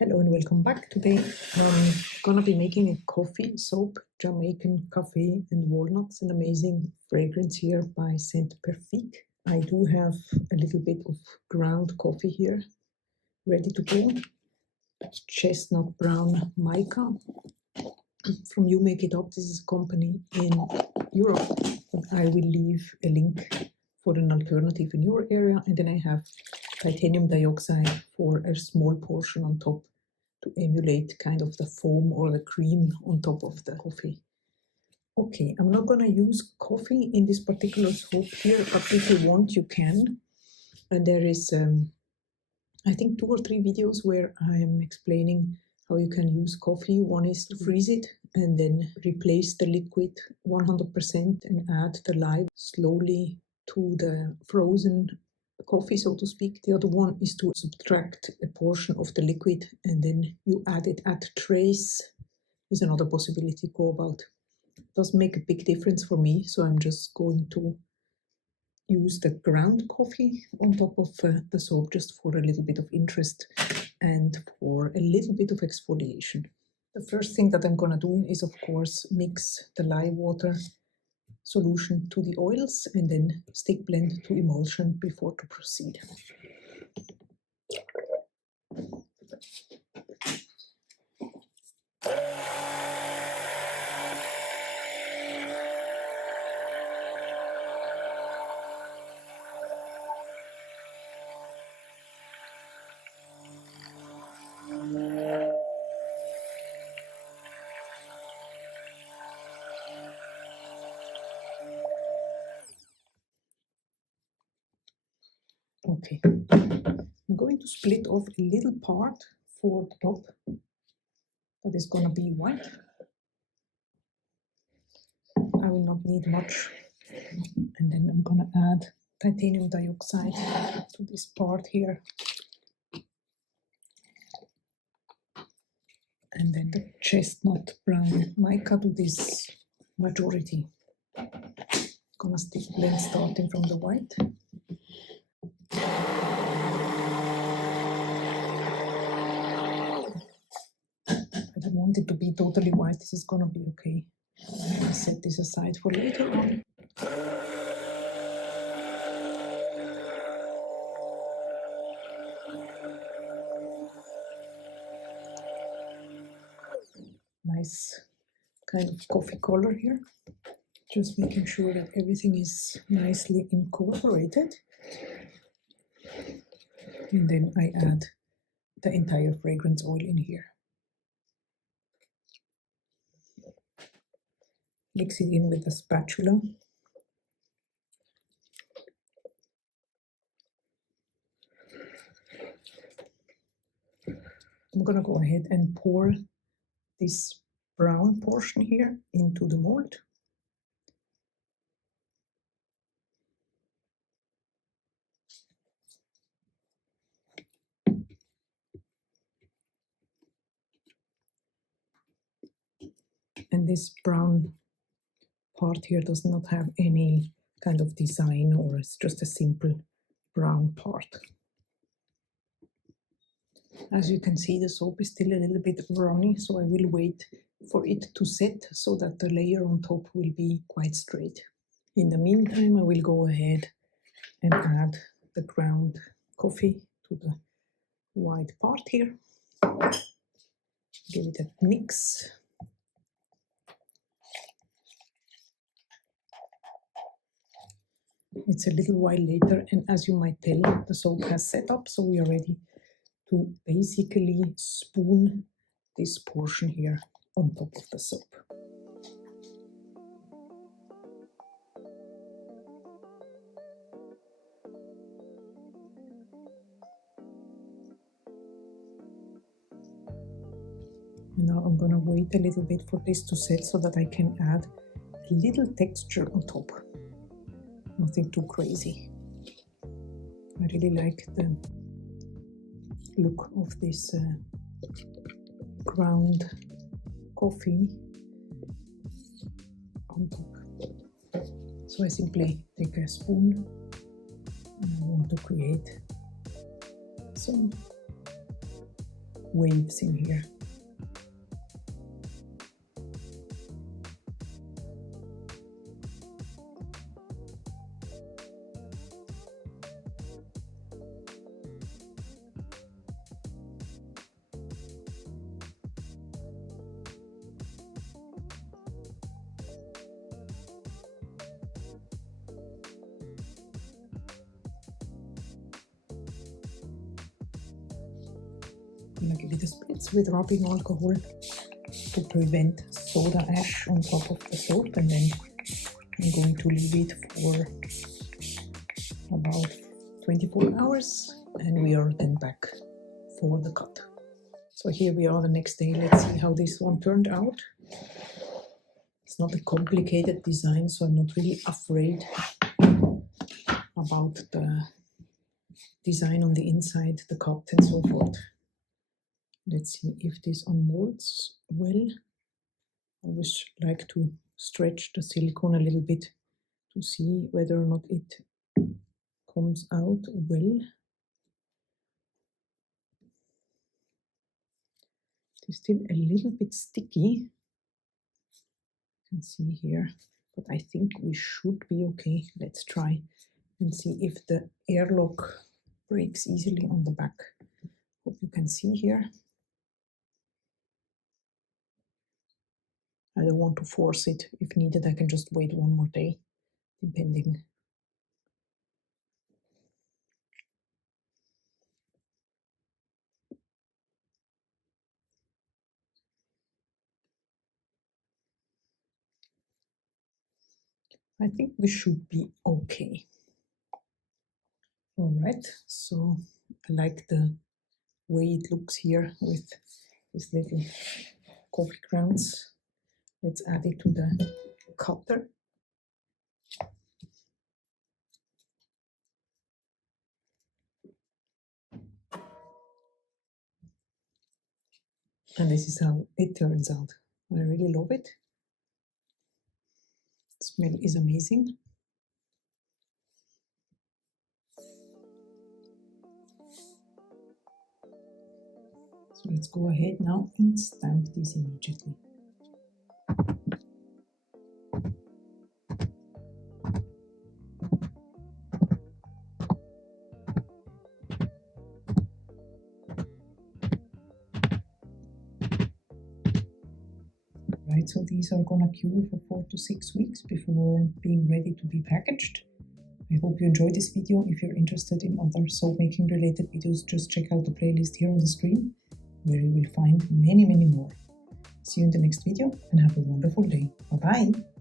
Hello and welcome back. Today I'm gonna be making a coffee soap, Jamaican coffee and walnuts, an amazing fragrance here by Saint Perfect. I do have a little bit of ground coffee here ready to go. It's chestnut brown Mica from You Make It Up. This is a company in Europe, but I will leave a link for an alternative in your area. And then I have titanium dioxide for a small portion on top to emulate kind of the foam or the cream on top of the coffee. Okay, I'm not gonna use coffee in this particular soap here, but if you want, you can. And there is, I think 2 or 3 videos where I'm explaining how you can use coffee. One is to freeze it and then replace the liquid 100% and add the lye slowly to the frozen coffee, so to speak. The other one is to subtract a portion of the liquid and then you add it at trace, is another possibility to go about. It does make a big difference for me, so I'm just going to use the ground coffee on top of the soap just for a little bit of interest and for a little bit of exfoliation. The first thing that I'm gonna do is, of course, mix the lye water solution to the oils and then stick blend to emulsion before to proceed. Okay, I'm going to split off a little part for the top that is going to be white. I will not need much. And then I'm going to add titanium dioxide to this part here. And then the chestnut brown mica to this majority. Gonna stick blend starting from the white. I don't want it to be totally white. This is gonna be okay. I'll set this aside for later on. Nice kind of coffee color here. Just making sure that everything is nicely incorporated. And then I add the entire fragrance oil in here. Mix it in with a spatula. I'm gonna go ahead and pour this brown portion here into the mold. And this brown part here does not have any kind of design, or it's just a simple brown part. As you can see, the soap is still a little bit runny, so I will wait for it to set so that the layer on top will be quite straight. In the meantime, I will go ahead and add the ground coffee to the white part here. Give it a mix. It's a little while later, and as you might tell, the soap has set up, so we are ready to basically spoon this portion here on top of the soap. And now I'm gonna wait a little bit for this to set so that I can add a little texture on top. Nothing too crazy. I really like the look of this ground coffee on top. So I simply take a spoon and I want to create some waves in here. I'm gonna give it a spritz with rubbing alcohol to prevent soda ash on top of the soap, and then I'm going to leave it for about 24 hours and we are then back for the cut. So here we are the next day. Let's see how this one turned out. It's not a complicated design, so I'm not really afraid about the design on the inside, the cut and so forth. Let's see if this unmolds well. I always like to stretch the silicone a little bit to see whether or not it comes out well. It's still a little bit sticky. You can see here, but I think we should be okay. Let's try and see if the airlock breaks easily on the back. Hope you can see here. I don't want to force it. If needed, I can just wait one more day, depending. I think we should be okay. All right, so I like the way it looks here with these little coffee grounds. Let's add it to the cutter. And this is how it turns out. I really love it. The smell is amazing. So let's go ahead now and stamp this immediately. Right, so these are gonna cure for 4 to 6 weeks before being ready to be packaged. I hope you enjoyed this video. If you're interested in other soap making related videos, just check out the playlist here on the screen, where you will find many more. See you in the next video and have a wonderful day. Bye bye!